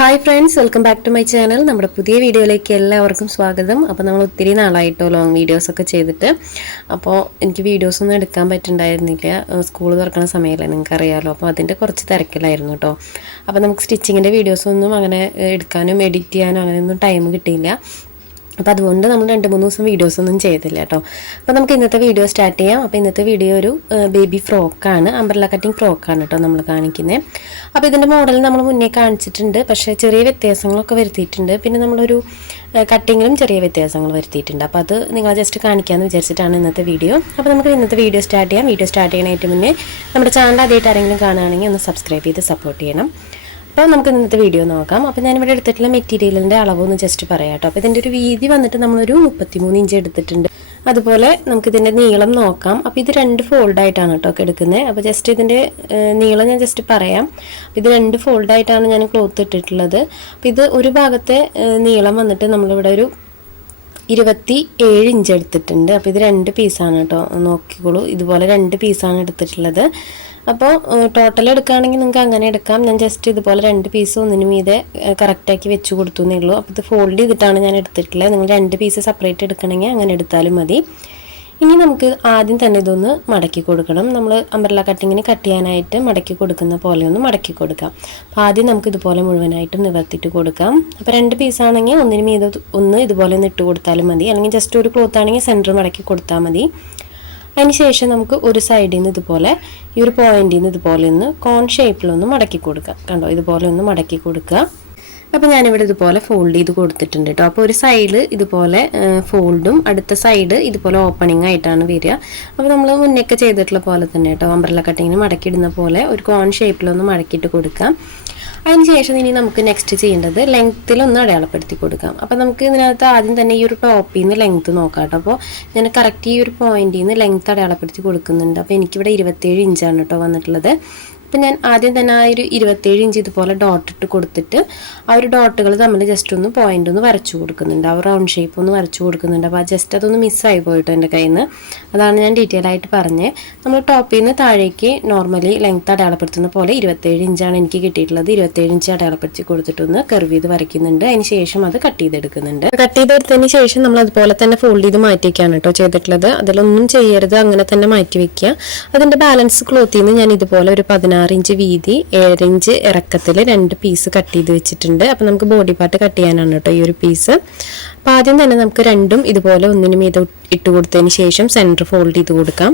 Hi friends, welcome back to my channel. നമ്മുടെ പുതിയ വീഡിയോയിലേക്ക് എല്ലാവർക്കും സ്വാഗതം. അപ്പോൾ നമ്മൾ ഒത്തിരി നാളായിട്ടോ ലോങ് വീഡിയോസൊക്കെ ചെയ്തിട്ട്. അപ്പോൾ എനിക്ക് വീഡിയോസൊന്നും എടുക്കാൻ പറ്റുന്നുണ്ടായിരുന്നില്ല. സ്കൂൾ തുറക്കുന്ന സമയമല്ലേ, നിങ്ങൾക്കറിയാമല്ലോ. അപ്പോൾ അതിൻ്റെ കുറച്ച് തിരക്കിലായിരുന്നു കേട്ടോ. അപ്പോൾ നമുക്ക് സ്റ്റിച്ചിങ്ങിൻ്റെ വീഡിയോസൊന്നും അങ്ങനെ എടുക്കാനും എഡിറ്റ് ചെയ്യാനും അങ്ങനെയൊന്നും ടൈം കിട്ടിയില്ല. അപ്പോൾ അതുകൊണ്ട് നമ്മൾ 2-3 ദിവസം വീഡിയോസൊന്നും ചെയ്തില്ല കേട്ടോ. അപ്പോൾ നമുക്ക് ഇന്നത്തെ വീഡിയോ സ്റ്റാർട്ട് ചെയ്യാം. അപ്പോൾ ഇന്നത്തെ വീഡിയോ ഒരു ബേബി ഫ്രോക്കാണ്, അംബ്രല്ല കട്ടിങ് ഫ്രോക്കാണ് കേട്ടോ നമ്മൾ കാണിക്കുന്നത്. അപ്പോൾ ഇതിൻ്റെ മോഡൽ നമ്മൾ മുന്നേ കാണിച്ചിട്ടുണ്ട്, പക്ഷേ ചെറിയ വ്യത്യാസങ്ങളൊക്കെ വരുത്തിയിട്ടുണ്ട്. പിന്നെ നമ്മളൊരു കട്ടിങ്ങിലും ചെറിയ വ്യത്യാസങ്ങൾ വരുത്തിയിട്ടുണ്ട്. അപ്പോൾ അത് നിങ്ങൾ ജസ്റ്റ് കാണിക്കാമെന്ന് വിചാരിച്ചിട്ടാണ് ഇന്നത്തെ വീഡിയോ. അപ്പോൾ നമുക്ക് ഇന്നത്തെ വീഡിയോ സ്റ്റാർട്ട് ചെയ്യാം. വീഡിയോ സ്റ്റാർട്ട് ചെയ്യാനായിട്ട് മുന്നേ നമ്മുടെ ചാനൽ ആദ്യമായിട്ട് ആരെങ്കിലും കാണുകയാണെങ്കിൽ ഒന്ന് സബ്സ്ക്രൈബ് ചെയ്ത് സപ്പോർട്ട് ചെയ്യണം. അപ്പോൾ നമുക്ക് ഇന്നത്തെ വീഡിയോ നോക്കാം. അപ്പോൾ ഞാനിവിടെ എടുത്തിട്ടുള്ള മെറ്റീരിയലിൻ്റെ അളവൊന്ന് ജസ്റ്റ് പറയാം കേട്ടോ. അപ്പോൾ ഇതിൻ്റെ ഒരു വീതി വന്നിട്ട് നമ്മളൊരു 33 ഇഞ്ച് എടുത്തിട്ടുണ്ട്. അതുപോലെ നമുക്കിതിൻ്റെ നീളം നോക്കാം. അപ്പോൾ ഇത് 2 ഫോൾഡായിട്ടാണ് കേട്ടോ എടുക്കുന്നത്. അപ്പോൾ ജസ്റ്റ് ഇതിൻ്റെ നീളം ഞാൻ ജസ്റ്റ് പറയാം. ഇത് 2 ഫോൾഡായിട്ടാണ് ഞാൻ ക്ലോത്ത് ഇട്ടിട്ടുള്ളത്. അപ്പോൾ ഇത് ഒരു ഭാഗത്തെ നീളം വന്നിട്ട് നമ്മളിവിടെ ഒരു 27 ഇഞ്ച് എടുത്തിട്ടുണ്ട്. അപ്പോൾ ഇത് 2 പീസാണ് കേട്ടോ, നോക്കിക്കോളൂ. ഇതുപോലെ 2 പീസാണ് എടുത്തിട്ടുള്ളത്. അപ്പോൾ ടോട്ടൽ എടുക്കുകയാണെങ്കിൽ നിങ്ങൾക്ക് അങ്ങനെ എടുക്കാം. ഞാൻ ജസ്റ്റ് ഇതുപോലെ 2 പീസ് ഒന്നിനു മീതെ കറക്റ്റാക്കി വെച്ച് കൊടുത്തു എന്നേ ഉള്ളൂ. അപ്പോൾ ഇത് ഫോൾഡ് ചെയ്തിട്ടാണ് ഞാൻ എടുത്തിട്ടുള്ളത്. നിങ്ങൾ 2 പീസ് സെപ്പറേറ്റ് എടുക്കണമെങ്കിൽ അങ്ങനെ എടുത്താലും മതി. ഇനി നമുക്ക് ആദ്യം തന്നെ ഇതൊന്ന് മടക്കി കൊടുക്കണം. നമ്മൾ അംബ്രല്ല കട്ടിങ്ങിന് കട്ട് ചെയ്യാനായിട്ട് മടക്കി കൊടുക്കുന്ന പോലെ ഒന്ന് മടക്കി കൊടുക്കാം. അപ്പോൾ ആദ്യം നമുക്ക് ഇതുപോലെ മുഴുവനായിട്ടും നിവർത്തിയിട്ട് കൊടുക്കാം. അപ്പോൾ 2 പീസാണെങ്കിൽ ഒന്നിന് മീതെ ഒന്ന് ഇതുപോലെ ഒന്ന് ഇട്ട് കൊടുത്താലും മതി. അല്ലെങ്കിൽ ജസ്റ്റ് ഒരു ക്ലോത്ത് ആണെങ്കിൽ സെൻറ്റർ മടക്കി കൊടുത്താൽ മതി. അതിന് ശേഷം നമുക്ക് ഒരു സൈഡിൽ നിന്ന് ഇതുപോലെ ഈ ഒരു പോയിന്റിൽ നിന്ന് ഇതുപോലെ ഒന്ന് കോൺ ഷേപ്പിലൊന്ന് മടക്കി കൊടുക്കാം. കണ്ടോ, ഇതുപോലെ ഒന്ന് മടക്കി കൊടുക്കുക. അപ്പോൾ ഞാനിവിടെ ഇതുപോലെ ഫോൾഡ് ചെയ്ത് കൊടുത്തിട്ടുണ്ട് കേട്ടോ. അപ്പോൾ ഒരു സൈഡ് ഇതുപോലെ ഫോൾഡും അടുത്ത സൈഡ് ഇതുപോലെ ഓപ്പണിംഗ് ആയിട്ടാണ് വരിക. അപ്പോൾ നമ്മൾ മുന്നേക്കെ ചെയ്തിട്ടുള്ള പോലെ തന്നെ കേട്ടോ, അംബ്രല്ല കട്ടിങ്ങിന് മടക്കിയിടുന്ന പോലെ ഒരു കോൺ ഷേപ്പിലൊന്ന് മടക്കിയിട്ട് കൊടുക്കാം. അതിന് ശേഷം ഇനി നമുക്ക് നെക്സ്റ്റ് ചെയ്യേണ്ടത് ലെങ്ത്തിലൊന്ന് അടയാളപ്പെടുത്തി കൊടുക്കാം. അപ്പോൾ നമുക്ക് ഇതിനകത്ത് ആദ്യം തന്നെ ഈ ഒരു ടോപ്പിൽ നിന്ന് ലെങ്ത്ത് നോക്കാം കേട്ടോ. അപ്പോൾ ഞാൻ കറക്റ്റ് ഈ ഒരു പോയിന്റിൽ നിന്ന് ലെങ്ത്ത് അടയാളപ്പെടുത്തി കൊടുക്കുന്നുണ്ട്. അപ്പോൾ എനിക്കിവിടെ 27 ഇഞ്ചാണ് കേട്ടോ വന്നിട്ടുള്ളത്. അപ്പം ഞാൻ ആദ്യം തന്നെ ആ ഒരു 27 ഇഞ്ച് ഇതുപോലെ ഡോട്ട് ഇട്ട് കൊടുത്തിട്ട് ആ ഒരു ഡോട്ടുകൾ തമ്മിൽ ജസ്റ്റ് ഒന്ന് പോയിന്റ് ഒന്ന് വരച്ചു കൊടുക്കുന്നുണ്ട്. ആ ഒരു റൗണ്ട് ഷേപ്പ് ഒന്ന് വരച്ചു കൊടുക്കുന്നുണ്ട്. അപ്പോൾ ജസ്റ്റ് അതൊന്ന് മിസ്സായി പോയിട്ട് എൻ്റെ കയ്യിൽ നിന്ന്, അതാണ് ഞാൻ ഡീറ്റെയിൽ ആയിട്ട് പറഞ്ഞത്. നമ്മൾ ടോപ്പിൽ നിന്ന് താഴേക്ക് നോർമലി ലെങ്ത്ത് അടയാളപ്പെടുത്തുന്ന പോലെ 27 ഇഞ്ചാണ് എനിക്ക് കിട്ടിയിട്ടുള്ളത്. 27 ഇഞ്ച് അടയാളപ്പെടുത്തി കൊടുത്തിട്ടൊന്ന് കർവ് ചെയ്ത് വരയ്ക്കുന്നുണ്ട്. അതിന് ശേഷം അത് കട്ട് ചെയ്തെടുക്കുന്നുണ്ട്. കട്ട് ചെയ്തെടുത്തതിന് ശേഷം നമ്മൾ അതുപോലെ തന്നെ ഫോൾഡ് ചെയ്ത് മാറ്റിവെക്കുകയാണ് കേട്ടോ ചെയ്തിട്ടുള്ളത്. അതിലൊന്നും ചെയ്യരുത്, അങ്ങനെ തന്നെ മാറ്റി വെക്കുക. അതിൻ്റെ ബാലൻസ് ക്ലോത്തിൽ നിന്ന് ഞാൻ ഇതുപോലെ ഒരു 16 ഇഞ്ച് വീതി 7 ഇഞ്ച് ഇറക്കത്തിൽ 2 പീസ് കട്ട് ചെയ്ത് വെച്ചിട്ടുണ്ട്. അപ്പോൾ നമുക്ക് ബോഡി പാർട്ട് കട്ട് ചെയ്യാനാണ് കേട്ടോ ഈ ഒരു പീസ്. അപ്പോൾ ആദ്യം തന്നെ നമുക്ക് രണ്ടും ഇതുപോലെ ഒന്നിനും ഇത് ഇട്ട് കൊടുത്തതിന് ശേഷം സെൻറ്റർ ഫോൾഡ് ചെയ്ത് കൊടുക്കാം.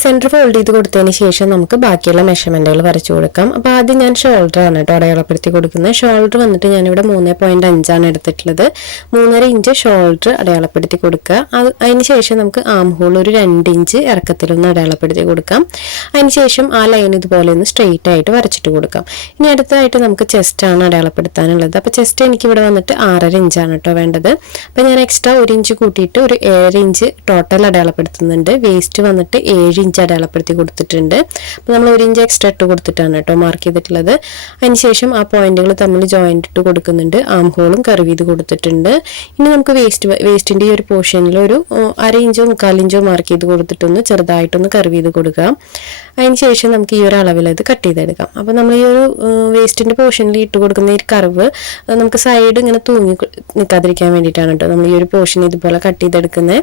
സെൻറ്റർ ഫോൾഡ് ചെയ്ത് കൊടുത്തതിന് ശേഷം നമുക്ക് ബാക്കിയുള്ള മെഷർമെൻറ്റുകൾ വരച്ചു കൊടുക്കാം. അപ്പോൾ ആദ്യം ഞാൻ ഷോൾഡറാണ് കേട്ടോ അടയാളപ്പെടുത്തി കൊടുക്കുന്നത്. ഷോൾഡർ വന്നിട്ട് ഞാനിവിടെ 3.5 എടുത്തിട്ടുള്ളത്. 3.5 ഇഞ്ച് ഷോൾഡർ അടയാളപ്പെടുത്തി കൊടുക്കുക. അതിന് ശേഷം നമുക്ക് ആം ഹോൾ ഒരു 2 ഇഞ്ച് ഇറക്കത്തിലൊന്ന് അടയാളപ്പെടുത്തി കൊടുക്കാം. അതിന് ശേഷം ആ ലൈൻ ഇതുപോലെ ഒന്ന് സ്ട്രെയിറ്റ് ആയിട്ട് വരച്ചിട്ട് കൊടുക്കാം. ഇനി അടുത്തതായിട്ട് നമുക്ക് ചെസ്റ്റാണ് അടയാളപ്പെടുത്താനുള്ളത്. അപ്പോൾ ചെസ്റ്റ് എനിക്കിവിടെ വന്നിട്ട് 6.5 ഇഞ്ചാണ് കേട്ടോ വേണ്ടത്. അപ്പോൾ ഞാൻ എക്സ്ട്രാ 1 ഇഞ്ച് കൂട്ടിയിട്ട് ഒരു 7 ഇഞ്ച് ടോട്ടൽ അടയാളപ്പെടുത്തുന്നുണ്ട്. വേസ്റ്റ് വന്നിട്ട് 7 ഇഞ്ച് അടയാളപ്പെടുത്തി കൊടുത്തിട്ടുണ്ട്. അപ്പോൾ നമ്മൾ 1 ഇഞ്ച് എക്സ്ട്രാ ഇട്ട് കൊടുത്തിട്ടാണ് കേട്ടോ മാർക്ക് ചെയ്തിട്ടുള്ളത്. അതിനുശേഷം ആ പോയിന്റുകൾ തമ്മിൽ ജോയിന്റ് ഇട്ട് കൊടുക്കുന്നുണ്ട്. ആം ഹോളും കർവ് ചെയ്ത് കൊടുത്തിട്ടുണ്ട്. ഇനി നമുക്ക് വേസ്റ്റിൻ്റെ ഈ ഒരു പോർഷനിൽ ഒരു 1/2 ഇഞ്ചോ 1/4 ഇഞ്ചോ മാർക്ക് ചെയ്ത് കൊടുത്തിട്ടൊന്ന് ചെറുതായിട്ടൊന്ന് കർവ് ചെയ്ത് കൊടുക്കാം. അതിനുശേഷം നമുക്ക് ഈ ഒരു അളവിൽ ഇത് കട്ട് ചെയ്തെടുക്കാം. അപ്പോൾ നമ്മൾ ഈ ഒരു വേസ്റ്റിൻ്റെ പോർഷനിൽ ഇട്ട് കൊടുക്കുന്ന ഈ കർവ് നമുക്ക് സൈഡ് ഇങ്ങനെ തൂങ്ങി നിൽക്കാതിരിക്കാൻ വേണ്ടിയിട്ടാണ് കേട്ടോ നമ്മൾ ഈ ഒരു പോർഷൻ ഇതുപോലെ കട്ട് ചെയ്തെടുക്കുന്നത്.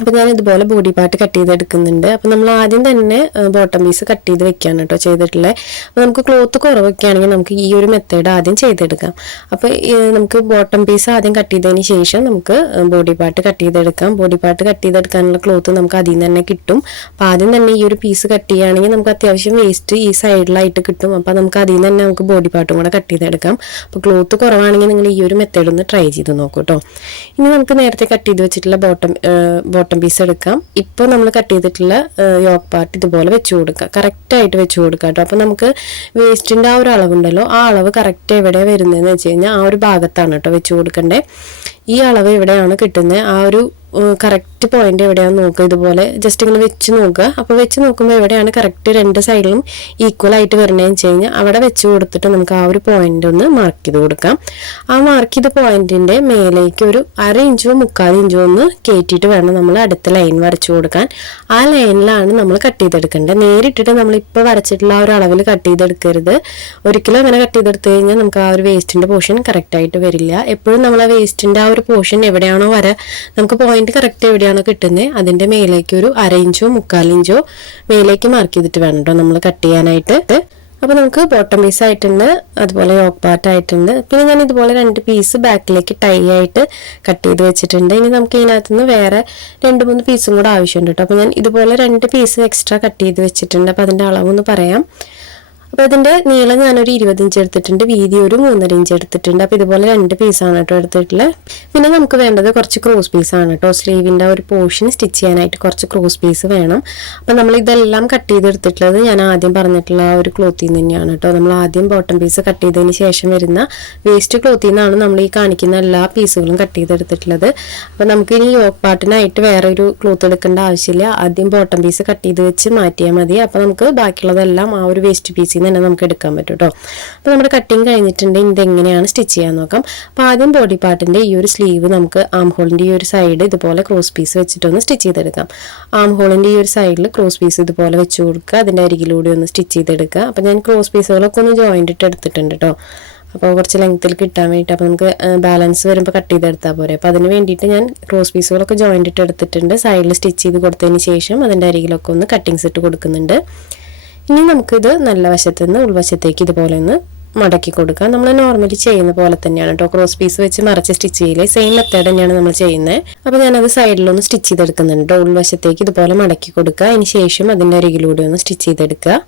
അപ്പോൾ ഞാൻ ഇതുപോലെ ബോഡി പാർട്ട് കട്ട് ചെയ്തെടുക്കുന്നുണ്ട്. അപ്പോൾ നമ്മൾ ആദ്യം തന്നെ ബോട്ടം പീസ് കട്ട് ചെയ്ത് വെക്കുകയാണ് കേട്ടോ ചെയ്തിട്ടുള്ളത്. അപ്പോൾ നമുക്ക് ക്ലോത്ത് കുറവൊക്കെ ആണെങ്കിൽ നമുക്ക് ഈ ഒരു മെത്തേഡ് ആദ്യം ചെയ്തെടുക്കാം. അപ്പോൾ നമുക്ക് ബോട്ടം പീസ് ആദ്യം കട്ട് ചെയ്തതിന് ശേഷം നമുക്ക് ബോഡി പാർട്ട് കട്ട് ചെയ്തെടുക്കാം. ബോഡി പാർട്ട് കട്ട് ചെയ്തെടുക്കാനുള്ള ക്ലോത്ത് നമുക്ക് അതിൽ നിന്ന് തന്നെ കിട്ടും. അപ്പോൾ ആദ്യം തന്നെ ഈ ഒരു പീസ് കട്ട് ചെയ്യുകയാണെങ്കിൽ നമുക്ക് അത്യാവശ്യം വേസ്റ്റ് ഈ സൈഡിലായിട്ട് കിട്ടും. അപ്പോൾ നമുക്ക് അതിൽ നിന്ന് തന്നെ നമുക്ക് ബോഡി പാർട്ടും കൂടെ കട്ട് ചെയ്തെടുക്കാം. അപ്പോൾ ക്ലോത്ത് കുറവാണെങ്കിൽ നിങ്ങൾ ഈ ഒരു മെത്തേഡ് ഒന്ന് ട്രൈ ചെയ്ത് നോക്കൂ കേട്ടോ. ഇനി നമുക്ക് നേരത്തെ കട്ട് ചെയ്ത് വെച്ചിട്ടുള്ള ബോട്ടം പീസ് എടുക്കാം. ഇപ്പോൾ നമ്മൾ കട്ട് ചെയ്തിട്ടുള്ള യോക്ക് പാർട്ട് ഇതുപോലെ വെച്ച് കൊടുക്കുക, കറക്റ്റായിട്ട് വെച്ച് കൊടുക്കുക കേട്ടോ. അപ്പോൾ നമുക്ക് വേസ്റ്റിൻ്റെ ആ ഒരു അളവുണ്ടല്ലോ, ആ അളവ് കറക്റ്റ് എവിടെയാണ് വരുന്നതെന്ന് വെച്ച് കഴിഞ്ഞാൽ ആ ഒരു ഭാഗത്താണ് കേട്ടോ വെച്ച് കൊടുക്കണ്ടേ. ഈ അളവ് എവിടെയാണ് കിട്ടുന്നത് ആ ഒരു കറക്റ്റ് കറക്റ്റ് പോയിന്റ് എവിടെയാണെന്ന് നോക്കുക. ഇതുപോലെ ജസ്റ്റ് ഇങ്ങനെ വെച്ച് നോക്കുക. അപ്പോൾ വെച്ച് നോക്കുമ്പോൾ എവിടെയാണ് കറക്റ്റ് രണ്ട് സൈഡിലും ഈക്വൽ ആയിട്ട് വരണതെന്ന് വെച്ച് കഴിഞ്ഞാൽ അവിടെ വെച്ച് കൊടുത്തിട്ട് നമുക്ക് ആ ഒരു പോയിന്റ് ഒന്ന് മാർക്ക് ചെയ്ത് കൊടുക്കാം. ആ മാർക്ക് ചെയ്ത പോയിന്റിന്റെ മേലേക്ക് ഒരു 1/2 ഇഞ്ചോ 3/4 ഇഞ്ചോ ഒന്ന് കയറ്റിയിട്ട് വേണം നമ്മൾ അടുത്ത ലൈൻ വരച്ചു കൊടുക്കാൻ. ആ ലൈനിലാണ് നമ്മൾ കട്ട് ചെയ്തെടുക്കേണ്ടത്. നേരിട്ടിട്ട് നമ്മൾ ഇപ്പോൾ വരച്ചിട്ടുള്ള ആ ഒരു അളവിൽ കട്ട് ചെയ്തെടുക്കരുത്. ഒരിക്കലും അങ്ങനെ കട്ട് ചെയ്തെടുത്ത് കഴിഞ്ഞാൽ നമുക്ക് ആ ഒരു വേസ്റ്റിന്റെ പോർഷൻ കറക്റ്റ് ആയിട്ട് വരില്ല. എപ്പോഴും നമ്മൾ ആ വേസ്റ്റിന്റെ ആ ഒരു പോർഷൻ എവിടെയാണോ നമുക്ക് പോയിന്റ് കറക്റ്റ് എവിടെയാണോ കിട്ടുന്നത് അതിന്റെ മേലേക്ക് ഒരു 1/2 ഇഞ്ചോ 3/4 ഇഞ്ചോ മേലേക്ക് മാർക്ക് ചെയ്തിട്ട് വേണം കേട്ടോ നമ്മൾ കട്ട് ചെയ്യാനായിട്ട്. അപ്പോൾ നമുക്ക് ബോട്ടം പീസ് ആയിട്ടുണ്ട്, അതുപോലെ യോക്ക് പാർട്ട് ആയിട്ടുണ്ട്. പിന്നെ ഞാൻ ഇതുപോലെ 2 പീസ് ബാക്കിലേക്ക് ടൈ ആയിട്ട് കട്ട് ചെയ്ത് വെച്ചിട്ടുണ്ട്. ഇനി നമുക്ക് ഇതിനകത്തുനിന്ന് വേറെ 2-3 പീസും കൂടെ ആവശ്യമുണ്ട് കേട്ടോ. അപ്പോൾ ഞാൻ ഇതുപോലെ 2 പീസ് എക്സ്ട്രാ കട്ട് ചെയ്ത് വെച്ചിട്ടുണ്ട്. അപ്പോൾ അതിൻ്റെ അളവൊന്ന് പറയാം. അപ്പോൾ അതിൻ്റെ നീളം ഞാനൊരു 20 ഇഞ്ച് എടുത്തിട്ടുണ്ട്, വീതി ഒരു 3.5 ഇഞ്ച് എടുത്തിട്ടുണ്ട്. അപ്പോൾ ഇതുപോലെ 2 പീസാണ് കേട്ടോ എടുത്തിട്ടുള്ളത്. പിന്നെ നമുക്ക് വേണ്ടത് കുറച്ച് ക്രോസ് പീസാണ് കേട്ടോ. സ്ലീവിൻ്റെ ഒരു പോർഷൻ സ്റ്റിച്ച് ചെയ്യാനായിട്ട് കുറച്ച് ക്രോസ് പീസ് വേണം. അപ്പോൾ നമ്മൾ ഇതെല്ലാം കട്ട് ചെയ്തെടുത്തിട്ടുള്ളത് ഞാൻ ആദ്യം പറഞ്ഞിട്ടുള്ള ആ ഒരു ക്ലോത്തിൽ നിന്ന് തന്നെയാണ് കേട്ടോ. നമ്മൾ ആദ്യം ബോട്ടം പീസ് കട്ട് ചെയ്തതിന് ശേഷം വരുന്ന വേസ്റ്റ് ക്ലോത്തിൽ നിന്നാണ് നമ്മൾ ഈ കാണിക്കുന്ന എല്ലാ പീസുകളും കട്ട് ചെയ്തെടുത്തിട്ടുള്ളത്. അപ്പോൾ നമുക്ക് ഇനി യോക്ക് പാർട്ടിനായിട്ട് വേറെ ഒരു ക്ലോത്ത് എടുക്കേണ്ട ആവശ്യമില്ല. ആദ്യം ബോട്ടം പീസ് കട്ട് ചെയ്ത് വെച്ച് മാറ്റിയാൽ മതി. അപ്പോൾ നമുക്ക് ബാക്കിയുള്ളതെല്ലാം ആ ഒരു വേസ്റ്റ് പീസിൽ തന്നെ നമുക്ക് എടുക്കാൻ പറ്റും കേട്ടോ. അപ്പോൾ നമ്മുടെ കട്ടിങ് കഴിഞ്ഞിട്ടുണ്ട്. ഇത് എങ്ങനെയാണ് സ്റ്റിച്ച് ചെയ്യാൻ നോക്കാം. അപ്പോൾ ആദ്യം ബോഡി പാർട്ടിന്റെ ഈ ഒരു സ്ലീവ് നമുക്ക് ആം ഹോളിന്റെ ഈ ഒരു സൈഡ് ഇതുപോലെ ക്രോസ് പീസ് വെച്ചിട്ടൊന്ന് സ്റ്റിച്ച് ചെയ്തെടുക്കാം. ആം ഹോളിന്റെ ഈ ഒരു സൈഡിൽ ക്രോസ് പീസ് ഇതുപോലെ വെച്ച് കൊടുക്കുക, അതിന്റെ അരികിലൂടെ ഒന്ന് സ്റ്റിച്ച് ചെയ്തെടുക്കുക. അപ്പോൾ ഞാൻ ക്രോസ് പീസുകളൊക്കെ ഒന്ന് ജോയിന്റ് ഇട്ട് എടുത്തിട്ടുണ്ട് കേട്ടോ. അപ്പോൾ കുറച്ച് ലെങ്ത്തിൽ കിട്ടാൻ വേണ്ടിയിട്ട്, അപ്പോൾ നമുക്ക് ബാലൻസ് വരുമ്പോൾ കട്ട് ചെയ്തെടുത്താൽ പോരെ. അപ്പോൾ അതിന് വേണ്ടിയിട്ട് ഞാൻ ക്രോസ് പീസുകളൊക്കെ ജോയിന്റ് ഇട്ട് എടുത്തിട്ടുണ്ട്. സൈഡിൽ സ്റ്റിച്ച് ചെയ്ത് കൊടുത്തതിന് ശേഷം അതിൻ്റെ അരികിലൊക്കെ ഒന്ന് കട്ടിങ്സ് ഇട്ട് കൊടുക്കുന്നുണ്ട്. ഇനി നമുക്കിത് നല്ല വശത്ത് നിന്ന് ഉൾവശത്തേക്ക് ഇതുപോലെ ഒന്ന് മടക്കി കൊടുക്കാം. നമ്മൾ നോർമലി ചെയ്യുന്ന പോലെ തന്നെയാണ് കേട്ടോ. ക്രോസ് പീസ് വെച്ച് മറച്ച് സ്റ്റിച്ച് ചെയ്യില്ലേ, സെയിം മെത്തേഡ് തന്നെയാണ് നമ്മൾ ചെയ്യുന്നത്. അപ്പോൾ ഞാനത് സൈഡിലൊന്ന് സ്റ്റിച്ച് ചെയ്തെടുക്കുന്നുണ്ട്. ഉൾവശത്തേക്ക് ഇതുപോലെ മടക്കി കൊടുക്കുക. അതിന് ശേഷം അതിൻ്റെ അരികിലൂടെ ഒന്ന് സ്റ്റിച്ച് ചെയ്തെടുക്കുക.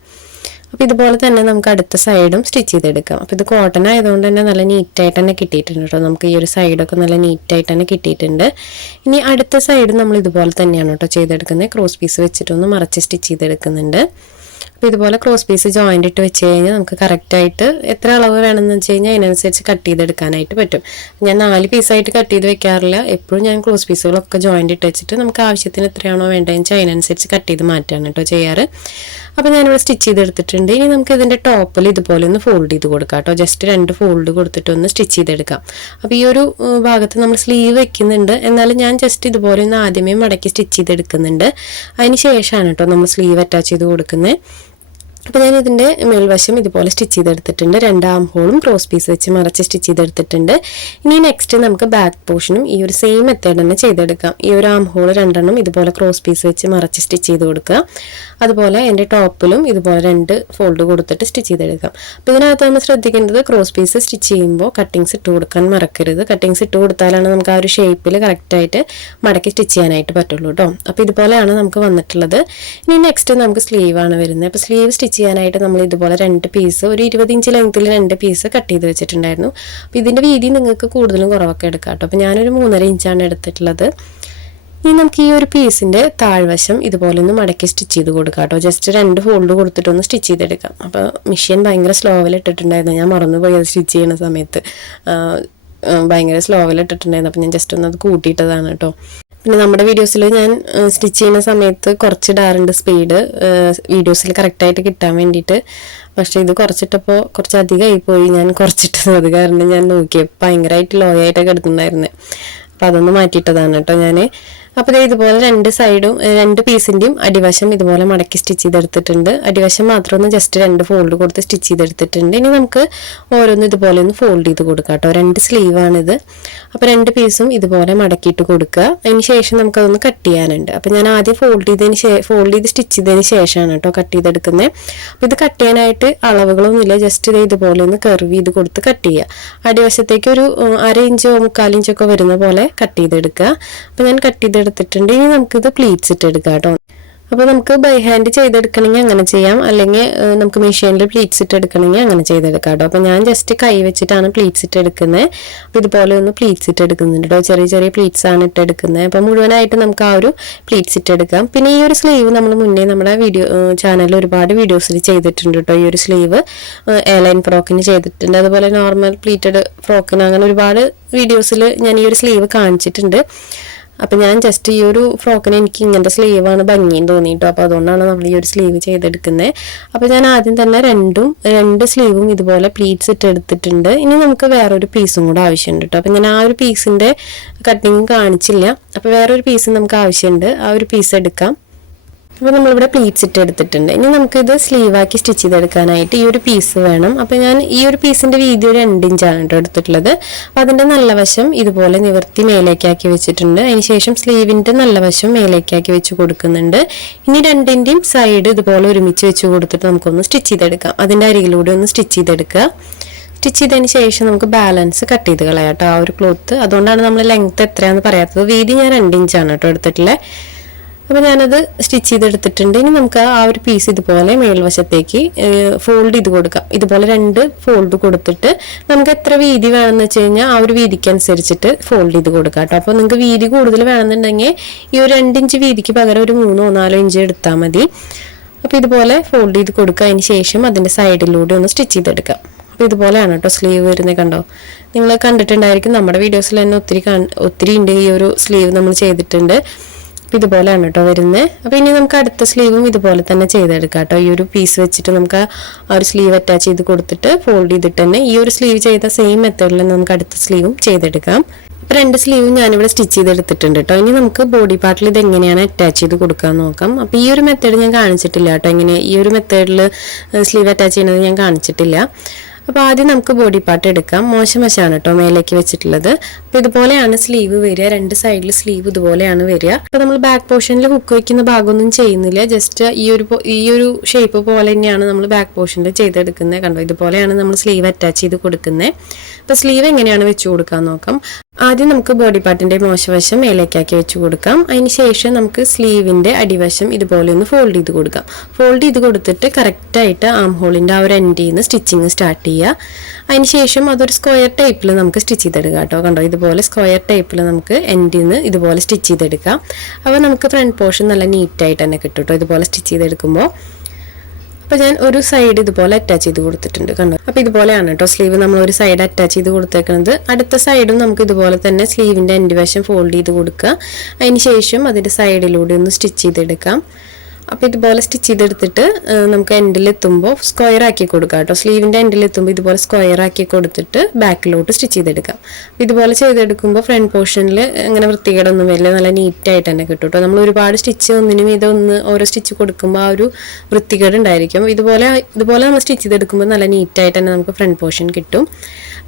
അപ്പോൾ ഇതുപോലെ തന്നെ നമുക്ക് അടുത്ത സൈഡും സ്റ്റിച്ച് ചെയ്തെടുക്കാം. അപ്പോൾ ഇത് കോട്ടൺ ആയതുകൊണ്ട് തന്നെ നല്ല നീറ്റായിട്ട് തന്നെ കിട്ടിയിട്ടുണ്ട് കേട്ടോ. നമുക്ക് ഈ ഒരു സൈഡൊക്കെ നല്ല നീറ്റായിട്ട് തന്നെ കിട്ടിയിട്ടുണ്ട്. ഇനി അടുത്ത സൈഡ് നമ്മൾ ഇതുപോലെ തന്നെയാണ് കേട്ടോ ചെയ്തെടുക്കുന്നത്. ക്രോസ് പീസ് വെച്ചിട്ടൊന്ന് മറച്ച് സ്റ്റിച്ച് ചെയ്തെടുക്കുന്നുണ്ട്. അപ്പോൾ ഇതുപോലെ ക്രോസ് പീസ് ജോയിന്റ് ഇട്ട് വെച്ച് കഴിഞ്ഞാൽ നമുക്ക് കറക്റ്റായിട്ട് എത്ര അളവ് വേണമെന്ന് വെച്ച് കഴിഞ്ഞാൽ അതിനനുസരിച്ച് കട്ട് ചെയ്തെടുക്കാനായിട്ട് പറ്റും. ഞാൻ 4 പീസായിട്ട് കട്ട് ചെയ്ത് വെക്കാറില്ല. എപ്പോഴും ഞാൻ ക്രോസ് പീസുകളൊക്കെ ജോയിന്റ് ഇട്ട് വെച്ചിട്ട് നമുക്ക് ആവശ്യത്തിന് എത്രയാണോ വേണ്ടതെന്ന് വെച്ചാൽ അതിനനുസരിച്ച് കട്ട് ചെയ്ത് മാറ്റാണ് കേട്ടോ ചെയ്യാറ്. അപ്പോൾ ഞാനിവിടെ സ്റ്റിച്ച് ചെയ്തെടുത്തിട്ടുണ്ട്. ഇനി നമുക്ക് ഇതിൻ്റെ ടോപ്പിൽ ഇതുപോലെ ഒന്ന് ഫോൾഡ് ചെയ്ത് കൊടുക്കാം കേട്ടോ. ജസ്റ്റ് 2 ഫോൾഡ് കൊടുത്തിട്ട് ഒന്ന് സ്റ്റിച്ച് ചെയ്തെടുക്കാം. അപ്പോൾ ഈ ഒരു ഭാഗത്ത് നമ്മൾ സ്ലീവ് വെക്കുന്നുണ്ട്, എന്നാലും ഞാൻ ജസ്റ്റ് ഇതുപോലെ ഒന്ന് ആദ്യമേ മടക്കി സ്റ്റിച്ച് ചെയ്തെടുക്കുന്നുണ്ട്. അതിന് ശേഷമാണ് കേട്ടോ നമ്മൾ സ്ലീവ് അറ്റാച്ച് ചെയ്ത് കൊടുക്കുന്നത്. അപ്പോൾ ഞാൻ ഇതിൻ്റെ മേൽവശം ഇതുപോലെ സ്റ്റിച്ച് ചെയ്തെടുത്തിട്ടുണ്ട്. 2 ആം ഹോളും ക്രോസ് പീസ് വെച്ച് മറച്ച് സ്റ്റിച്ച് ചെയ്തെടുത്തിട്ടുണ്ട്. ഇനി നെക്സ്റ്റ് നമുക്ക് ബാക്ക് പോർഷനും ഈ ഒരു സെയിം മെത്തേഡ് തന്നെ ചെയ്തെടുക്കാം. ഈ ഒരു ആം ഹോൾ 2 ഇതുപോലെ ക്രോസ് പീസ് വെച്ച് മറച്ച് സ്റ്റിച്ച് ചെയ്ത് കൊടുക്കുക. അതുപോലെ എൻ്റെ ടോപ്പിലും ഇതുപോലെ 2 ഫോൾഡ് കൊടുത്തിട്ട് സ്റ്റിച്ച് ചെയ്തെടുക്കാം. അപ്പോൾ ഇതിനകത്ത് നമ്മൾ ശ്രദ്ധിക്കേണ്ടത് ക്രോസ് പീസ് സ്റ്റിച്ച് ചെയ്യുമ്പോൾ കട്ടിങ്സ് ഇട്ട് കൊടുക്കാൻ മറക്കരുത്. കട്ടിങ്സ് ഇട്ട് കൊടുത്താലാണ് നമുക്ക് ആ ഒരു ഷേപ്പിൽ കറക്റ്റായിട്ട് മടക്കി സ്റ്റിച്ച് ചെയ്യാനായിട്ട് പറ്റുള്ളൂ കേട്ടോ. അപ്പോൾ ഇതുപോലെയാണ് നമുക്ക് വന്നിട്ടുള്ളത്. ഇനി നെക്സ്റ്റ് നമുക്ക് സ്ലീവാണ് വരുന്നത്. അപ്പോൾ സ്ലീവ് സ്റ്റിച്ച് ചെയ്യാനായിട്ട് നമ്മൾ ഇതുപോലെ 2 പീസ് ഒരു 20 ഇഞ്ച് ലെങ്ത്തിൽ 2 പീസ് കട്ട് ചെയ്ത് വെച്ചിട്ടുണ്ടായിരുന്നു. അപ്പോൾ ഇതിൻ്റെ വീതി നിങ്ങൾക്ക് കൂടുതലും കുറവൊക്കെ എടുക്കാം കേട്ടോ. അപ്പോൾ ഞാനൊരു 3.5 ഇഞ്ചാണ് എടുത്തിട്ടുള്ളത്. ഇനി നമുക്ക് ഈ ഒരു പീസിൻ്റെ താഴ്വശം ഇതുപോലെ ഒന്ന് മടക്കി സ്റ്റിച്ച് ചെയ്ത് കൊടുക്കാം കേട്ടോ. ജസ്റ്റ് 2 ഫോൾഡ് കൊടുത്തിട്ടൊന്ന് സ്റ്റിച്ച് ചെയ്തെടുക്കാം. അപ്പോൾ മെഷീൻ ഭയങ്കര സ്ലോവിൽ ഇട്ടിട്ടുണ്ടായിരുന്നു, ഞാൻ മറന്നുപോയി അത് സ്റ്റിച്ച് ചെയ്യുന്ന സമയത്ത്. ഭയങ്കര സ്ലോവിൽ ഇട്ടിട്ടുണ്ടായിരുന്നു. അപ്പോൾ ഞാൻ ജസ്റ്റ് ഒന്ന് അത് കൂട്ടിയിട്ടതാണ് കേട്ടോ. പിന്നെ നമ്മുടെ വീഡിയോസിൽ ഞാൻ സ്റ്റിച്ച് ചെയ്യുന്ന സമയത്ത് കുറച്ച് ഇടാറുണ്ട് സ്പീഡ്, വീഡിയോസിൽ കറക്റ്റായിട്ട് കിട്ടാൻ വേണ്ടിയിട്ട്. പക്ഷേ ഇത് കുറച്ചിട്ടപ്പോൾ കുറച്ച് അധികമായി പോയി, ഞാൻ കുറച്ചിട്ടത്. അത് കാരണം ഞാൻ നോക്കിയപ്പോൾ ഭയങ്കരമായിട്ട് ലോ ആയിട്ടൊക്കെ എടുക്കുന്നുണ്ടായിരുന്നത്. അപ്പോൾ അതൊന്ന് മാറ്റിയിട്ടതാണ് കേട്ടോ ഞാൻ. അപ്പോൾ ഇതുപോലെ 2 സൈഡും 2 പീസിൻ്റെയും അടിവശം ഇതുപോലെ മടക്കി സ്റ്റിച്ച് ചെയ്തെടുത്തിട്ടുണ്ട്. അടിവശം മാത്രം ഒന്ന് ജസ്റ്റ് 2 ഫോൾഡ് കൊടുത്ത് സ്റ്റിച്ച് ചെയ്തെടുത്തിട്ടുണ്ട്. ഇനി നമുക്ക് ഓരോന്ന് ഇതുപോലെ ഒന്ന് ഫോൾഡ് ചെയ്ത് കൊടുക്കാം കേട്ടോ. 2 സ്ലീവാണിത്. അപ്പോൾ 2 പീസും ഇതുപോലെ മടക്കിയിട്ട് കൊടുക്കുക. അതിന് ശേഷം നമുക്കതൊന്ന് കട്ട് ചെയ്യാനുണ്ട്. അപ്പോൾ ഞാൻ ആദ്യം ഫോൾഡ് ചെയ്ത് സ്റ്റിച്ച് ചെയ്തതിന് ശേഷമാണ് കേട്ടോ കട്ട് ചെയ്തെടുക്കുന്നത്. അപ്പോൾ ഇത് കട്ട് ചെയ്യാനായിട്ട് അളവുകളൊന്നുമില്ല, ജസ്റ്റ് ഇതുപോലെ ഒന്ന് കർവ് ചെയ്ത് കൊടുത്ത് കട്ട് ചെയ്യുക. അടിവശത്തേക്ക് ഒരു 1/2 ഇഞ്ചോ 3/4 ഇഞ്ചൊക്കെ വരുന്ന പോലെ കട്ട് ചെയ്തെടുക്കുക. അപ്പോൾ ഞാൻ കട്ട് ചെയ്തെടുത്തിട്ടുണ്ട്. ഇനി നമുക്കിത് പ്ലീറ്റ്സ് ഇട്ട് എടുക്കാം കേട്ടോ. അപ്പോൾ നമുക്ക് ബൈ ഹാൻഡ് ചെയ്തെടുക്കണമെങ്കിൽ അങ്ങനെ ചെയ്യാം, അല്ലെങ്കിൽ നമുക്ക് മെഷീനിൽ പ്ലീറ്റ്സ് ഇട്ട് എടുക്കണമെങ്കിൽ അങ്ങനെ ചെയ്തെടുക്കാം കേട്ടോ. അപ്പോൾ ഞാൻ ജസ്റ്റ് കൈ വെച്ചിട്ടാണ് പ്ലീറ്റ്സ് ഇട്ട് എടുക്കുന്നത്. അപ്പോൾ ഇതുപോലെ ഒന്ന് പ്ലീറ്റ്സ് ഇട്ട് എടുക്കുന്നുണ്ട് കേട്ടോ. ചെറിയ ചെറിയ പ്ലീറ്റ്സ് ആണ് ഇട്ട് എടുക്കുന്നത്. അപ്പോൾ മുഴുവനായിട്ട് നമുക്ക് ആ ഒരു പ്ലീറ്റ്സ് ഇട്ട് എടുക്കാം. പിന്നെ ഈ ഒരു സ്ലീവ് നമ്മൾ മുന്നേ നമ്മുടെ ചാനലിൽ ഒരുപാട് വീഡിയോസിൽ ചെയ്തിട്ടുണ്ട് കേട്ടോ. ഈ ഒരു സ്ലീവ് എയർലൈൻ ഫ്രോക്കിന് ചെയ്തിട്ടുണ്ട്, അതുപോലെ നോർമൽ പ്ലീറ്റഡ് ഫ്രോക്കിന്, അങ്ങനെ ഒരുപാട് വീഡിയോസിൽ ഞാൻ ഈ ഒരു സ്ലീവ് കാണിച്ചിട്ടുണ്ട്. അപ്പോൾ ഞാൻ ജസ്റ്റ് ഈ ഒരു ഫ്രോക്കിന് എനിക്ക് ഇങ്ങനത്തെ സ്ലീവാണ് ഭംഗിയും തോന്നിയിട്ടോ. അപ്പോൾ അതുകൊണ്ടാണ് നമ്മൾ ഈ ഒരു സ്ലീവ് ചെയ്തെടുക്കുന്നത്. അപ്പോൾ ഞാൻ ആദ്യം തന്നെ രണ്ട് സ്ലീവും ഇതുപോലെ പ്ലീറ്റ്സ് ഇട്ടെടുത്തിട്ടുണ്ട്. ഇനി നമുക്ക് വേറൊരു പീസും കൂടെ ആവശ്യമുണ്ട് കേട്ടോ. അപ്പോൾ ഞാൻ ആ ഒരു പീസിൻ്റെ കട്ടിങ് കാണിച്ചില്ല. അപ്പോൾ വേറൊരു പീസ് നമുക്ക് ആവശ്യമുണ്ട്. ആ ഒരു പീസ് എടുക്കാം. അപ്പോൾ നമ്മളിവിടെ പ്ലീറ്റ്സ് ഇട്ടെടുത്തിട്ടുണ്ട്. ഇനി നമുക്കിത് സ്ലീവാക്കി സ്റ്റിച്ച് ചെയ്തെടുക്കാനായിട്ട് ഈ ഒരു പീസ് വേണം. അപ്പോൾ ഞാൻ ഈ ഒരു പീസിൻ്റെ വീതി ഒരു 2 ഇഞ്ചാണ് കേട്ടോ എടുത്തിട്ടുള്ളത്. അപ്പോൾ അതിൻ്റെ നല്ല വശം ഇതുപോലെ നിവർത്തി മേലേക്കാക്കി വെച്ചിട്ടുണ്ട്. അതിനുശേഷം സ്ലീവിൻ്റെ നല്ല വശം മേലേക്കാക്കി വെച്ച് കൊടുക്കുന്നുണ്ട്. ഇനി രണ്ടിൻ്റെയും സൈഡ് ഇതുപോലെ ഒരുമിച്ച് വെച്ച് കൊടുത്തിട്ട് നമുക്കൊന്ന് സ്റ്റിച്ച് ചെയ്തെടുക്കാം. അതിൻ്റെ അരികിലൂടെ ഒന്ന് സ്റ്റിച്ച് ചെയ്തെടുക്കുക. സ്റ്റിച്ച് ചെയ്തതിന് ശേഷം നമുക്ക് ബാലൻസ് കട്ട് ചെയ്ത് കളയാം കേട്ടോ ആ ഒരു ക്ലോത്ത്. അതുകൊണ്ടാണ് നമ്മൾ ലെങ്ത്ത് എത്രയാണെന്ന് പറയാത്തത്. വീതി ഞാൻ 2 ഇഞ്ചാണ് കേട്ടോ എടുത്തിട്ടുള്ളത്. അപ്പോൾ ഞാനത് സ്റ്റിച്ച് ചെയ്തെടുത്തിട്ടുണ്ട്. ഇനി നമുക്ക് ആ ഒരു പീസ് ഇതുപോലെ മേൽവശത്തേക്ക് ഫോൾഡ് ചെയ്ത് കൊടുക്കാം. ഇതുപോലെ 2 ഫോൾഡ് കൊടുത്തിട്ട് നമുക്ക് എത്ര വീതി വേണമെന്ന് വെച്ച് കഴിഞ്ഞാൽ ആ ഒരു വീതിക്കനുസരിച്ചിട്ട് ഫോൾഡ് ചെയ്ത് കൊടുക്കാം കേട്ടോ. അപ്പോൾ നിങ്ങൾക്ക് വീതി കൂടുതൽ വേണമെന്നുണ്ടെങ്കിൽ ഈ ഒരു 2 ഇഞ്ച് വീതിക്ക് പകരം ഒരു 3-4 ഇഞ്ച് എടുത്താൽ മതി. അപ്പോൾ ഇതുപോലെ ഫോൾഡ് ചെയ്ത് കൊടുക്കുക. അതിന് ശേഷം അതിൻ്റെ സൈഡിലൂടെ ഒന്ന് സ്റ്റിച്ച് ചെയ്തെടുക്കാം. അപ്പോൾ ഇതുപോലെയാണ് കേട്ടോ സ്ലീവ് വരുന്നത്. കണ്ടോ, നിങ്ങൾ കണ്ടിട്ടുണ്ടായിരിക്കും. നമ്മുടെ വീഡിയോസിൽ തന്നെ ഒത്തിരി ഉണ്ട് ഈ ഒരു സ്ലീവ് നമ്മൾ ചെയ്തിട്ടുണ്ട്. അപ്പോൾ ഇതുപോലെയാണ് കേട്ടോ വരുന്നത്. അപ്പോൾ ഇനി നമുക്ക് അടുത്ത സ്ലീവും ഇതുപോലെ തന്നെ ചെയ്തെടുക്കാം കേട്ടോ. ഈ ഒരു പീസ് വെച്ചിട്ട് നമുക്ക് ആ ഒരു സ്ലീവ് അറ്റാച്ച് ചെയ്ത് കൊടുത്തിട്ട് ഫോൾഡ് ചെയ്തിട്ട് തന്നെ ഈ ഒരു സ്ലീവ് ചെയ്ത സെയിം മെത്തേഡിൽ നമുക്ക് അടുത്ത സ്ലീവും ചെയ്തെടുക്കാം. അപ്പോൾ 2 സ്ലീവും ഞാനിവിടെ സ്റ്റിച്ച് ചെയ്തെടുത്തിട്ടുണ്ട് കേട്ടോ. ഇനി നമുക്ക് ബോഡി പാർട്ടിൽ ഇത് എങ്ങനെയാണ് അറ്റാച്ച് ചെയ്ത് കൊടുക്കാൻ നോക്കാം. അപ്പോൾ ഈ ഒരു മെത്തേഡ് ഞാൻ കാണിച്ചിട്ടില്ല കേട്ടോ. എങ്ങനെ ഈ ഒരു മെത്തേഡിൽ സ്ലീവ് അറ്റാച്ച് ചെയ്യുന്നത് ഞാൻ കാണിച്ചിട്ടില്ല. അപ്പോൾ ആദ്യം നമുക്ക് ബോഡി പാർട്ട് എടുക്കാം. മോശം വശമാണ് കേട്ടോ മേലേക്ക് വെച്ചിട്ടുള്ളത്. അപ്പോൾ ഇതുപോലെയാണ് സ്ലീവ് വരിക. 2 സൈഡിൽ സ്ലീവ് ഇതുപോലെയാണ് വരിക. അപ്പോൾ നമ്മൾ ബാക്ക് പോർഷനിൽ ഹുക്ക് വയ്ക്കുന്ന ഭാഗമൊന്നും ചെയ്യുന്നില്ല. ജസ്റ്റ് ഈ ഒരു ഷേപ്പ് പോലെ തന്നെയാണ് നമ്മൾ ബാക്ക് പോർഷനിൽ ചെയ്തെടുക്കുന്നത്. കണ്ടോ, ഇതുപോലെയാണ് നമ്മൾ സ്ലീവ് അറ്റാച്ച് ചെയ്ത് കൊടുക്കുന്നത്. അപ്പോൾ സ്ലീവ് എങ്ങനെയാണ് വെച്ച് കൊടുക്കാൻ നോക്കാം. ആദ്യം നമുക്ക് ബോഡി പാർട്ടിൻ്റെ മോശവശം മേലേക്കാക്കി വെച്ച് കൊടുക്കാം. അതിന് ശേഷം നമുക്ക് സ്ലീവിൻ്റെ അടിവശം ഇതുപോലെ ഒന്ന് ഫോൾഡ് ചെയ്ത് കൊടുക്കാം. ഫോൾഡ് ചെയ്ത് കൊടുത്തിട്ട് കറക്റ്റായിട്ട് ആം ഹോളിൻ്റെ ആ ഒരു എൻഡിൽ നിന്ന് സ്റ്റിച്ചിങ് സ്റ്റാർട്ട് ചെയ്യുക. അതിന് ശേഷം അതൊരു സ്ക്വയർ ടൈപ്പിൽ നമുക്ക് സ്റ്റിച്ച് ചെയ്തെടുക്കാം കേട്ടോ. കണ്ടോ, ഇതുപോലെ സ്ക്വയർ ടൈപ്പിൽ നമുക്ക് എൻഡിൽ നിന്ന് ഇതുപോലെ സ്റ്റിച്ച് ചെയ്തെടുക്കാം. അപ്പോൾ നമുക്ക് ഫ്രണ്ട് പോർഷൻ നല്ല നീറ്റായിട്ട് തന്നെ കിട്ടും കേട്ടോ ഇതുപോലെ സ്റ്റിച്ച് ചെയ്തെടുക്കുമ്പോൾ. അപ്പോൾ ഞാൻ ഒരു സൈഡ് ഇതുപോലെ അറ്റാച്ച് ചെയ്ത് കൊടുത്തിട്ടുണ്ട്. കണ്ടോ, അപ്പോൾ ഇതുപോലെയാണ് കേട്ടോ സ്ലീവ് നമ്മൾ ഒരു സൈഡ് അറ്റാച്ച് ചെയ്ത് കൊടുത്തേക്കുന്നത്. അടുത്ത സൈഡും നമുക്ക് ഇതുപോലെ തന്നെ സ്ലീവിൻ്റെ എൻഡ് വശം ഫോൾഡ് ചെയ്ത് കൊടുക്കുക. അതിന് ശേഷം അതിൻ്റെ സൈഡിലൂടെ ഒന്ന് സ്റ്റിച്ച് ചെയ്തെടുക്കാം. അപ്പോൾ ഇതുപോലെ സ്റ്റിച്ച് ചെയ്തെടുത്തിട്ട് നമുക്ക് എൻഡിലെത്തുമ്പോൾ സ്ക്വയർ ആക്കി കൊടുക്കാം കേട്ടോ. സ്ലീവിൻ്റെ എൻഡിലെത്തുമ്പോൾ ഇതുപോലെ സ്ക്വയർ ആക്കി കൊടുത്തിട്ട് ബാക്കിലോട്ട് സ്റ്റിച്ച് ചെയ്തെടുക്കാം. ഇതുപോലെ ചെയ്തെടുക്കുമ്പോൾ ഫ്രണ്ട് പോർഷനിൽ അങ്ങനെ വൃത്തികേടൊന്നും വരില്ല, നല്ല നീറ്റായിട്ട് തന്നെ കിട്ടും കേട്ടോ. നമ്മൾ ഒരുപാട് സ്റ്റിച്ച് ഒന്നിനും ഇതൊന്ന് ഓരോ സ്റ്റിച്ച് കൊടുക്കുമ്പോൾ ആ ഒരു വൃത്തികേട് ഉണ്ടായിരിക്കും. ഇതുപോലെ നമ്മൾ സ്റ്റിച്ച് ചെയ്തെടുക്കുമ്പോൾ നല്ല നീറ്റായിട്ട് തന്നെ നമുക്ക് ഫ്രണ്ട് പോർഷൻ കിട്ടും.